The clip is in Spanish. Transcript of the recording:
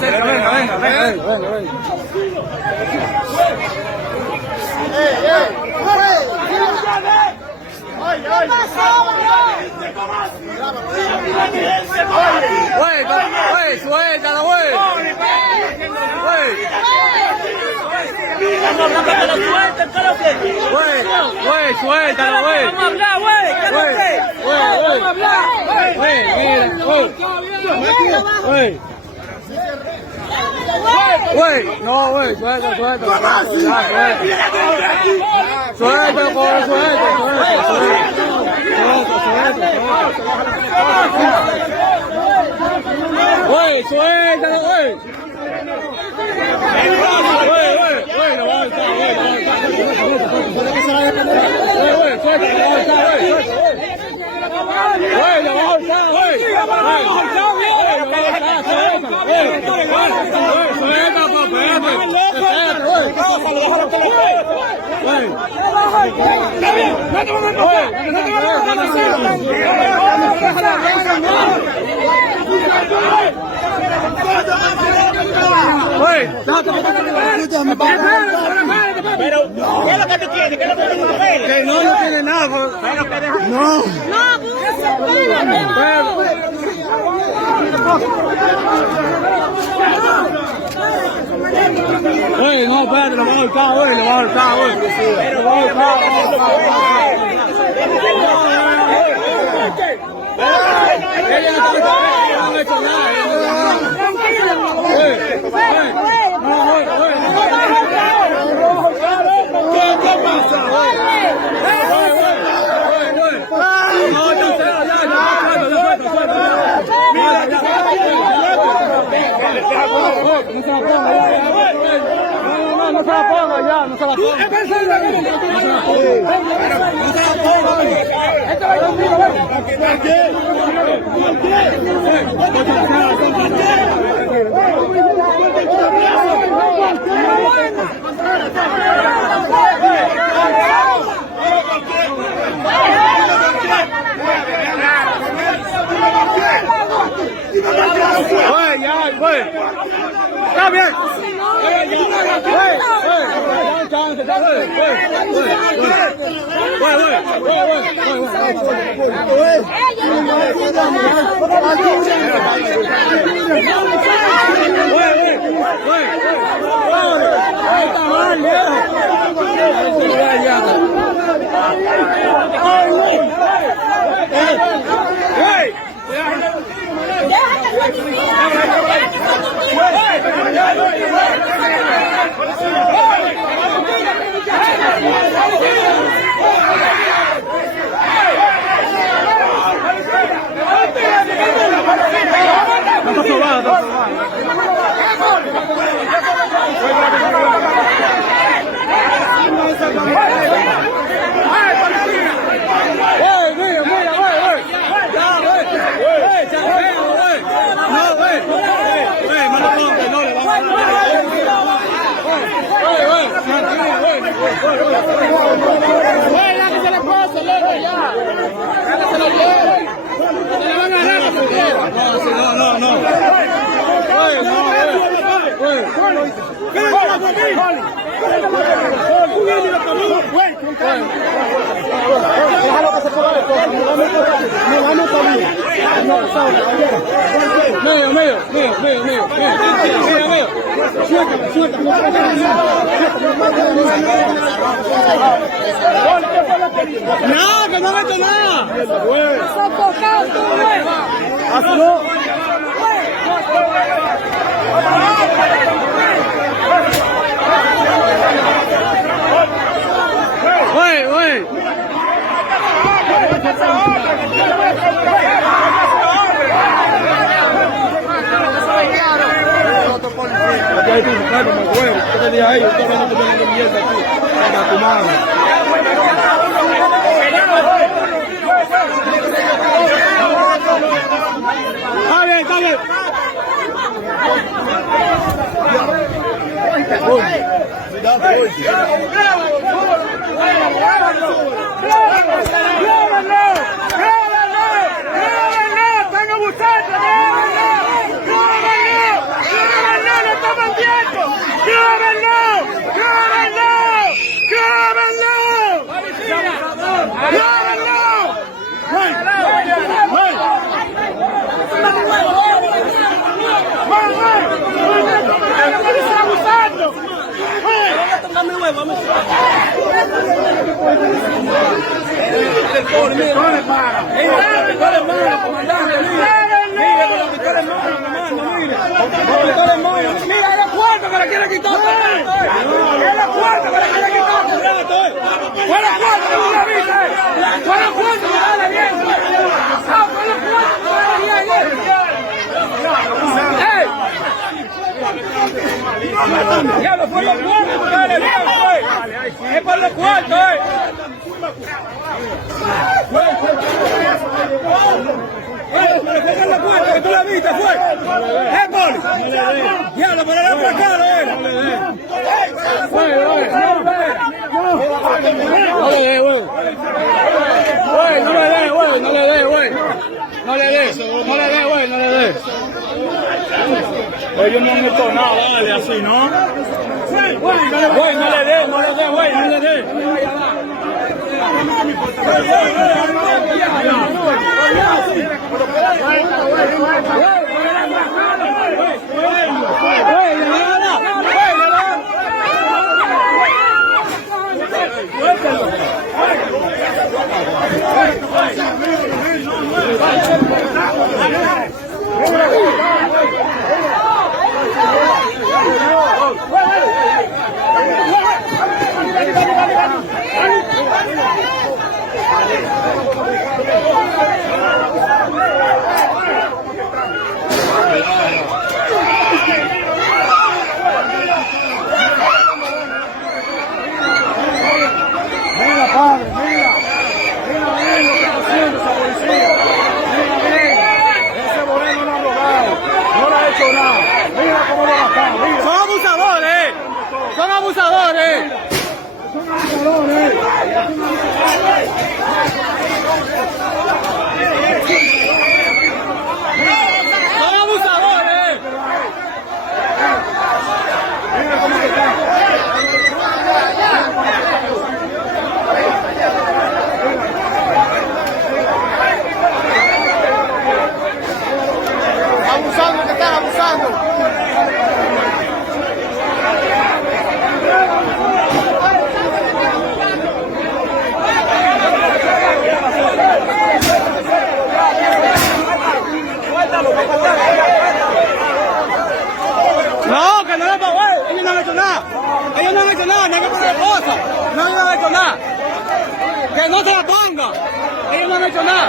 Venga, venga, venga. Güey, suéltalo, güey. Güey, suéltalo, güey. Vamos a hablar, güey. Vamos a hablar. Güey, no, güey, suelta. Suelta, por suelta. Güey, suéltalo, güey. Güey, lo va a alzar, Pero, ¿qué es lo que tú tienes? ¿Qué es lo que tú quieres? Que no tiene nada. No. Güey, no, espérate, lo voy a ahorcar, güey. Lo voy a ahorcar, güey. Ella no ha hecho nada. ¿Qué pasa? No se la ponga ya, no se la ponga. Güey, está bien. No, que no me he hecho nada. ¡Están abusando! Mira, el cuarto que le quiere quitar. El cuarto que le quiere quitar. Fue el cuarto que no le viste. Fue el cuarto que no le viste. Fue el cuarto que no le viste. ¡Ey! Diablo, fue los cuartos que no le viste. Es por los cuartos, Fue la puerta que tú la viste, fue. Poli! Diablo, pero era por acá, No le dé, güey. No le dé, güey. No le dé, güey. No le dé, güey. No le dé. Ellos no han hecho nada, vale, así, ¿no? Güey, no le dé, güey. No le dé. Son abusadores. Son abusadores. Son abusadores. Abusando, que están abusando. No, que no le pagó, ellos no han hecho nada. Ellos no han hecho nada, no hay que poner cosas. No, ellos no han hecho nada. Que no se la ponga. Ellos no han hecho nada.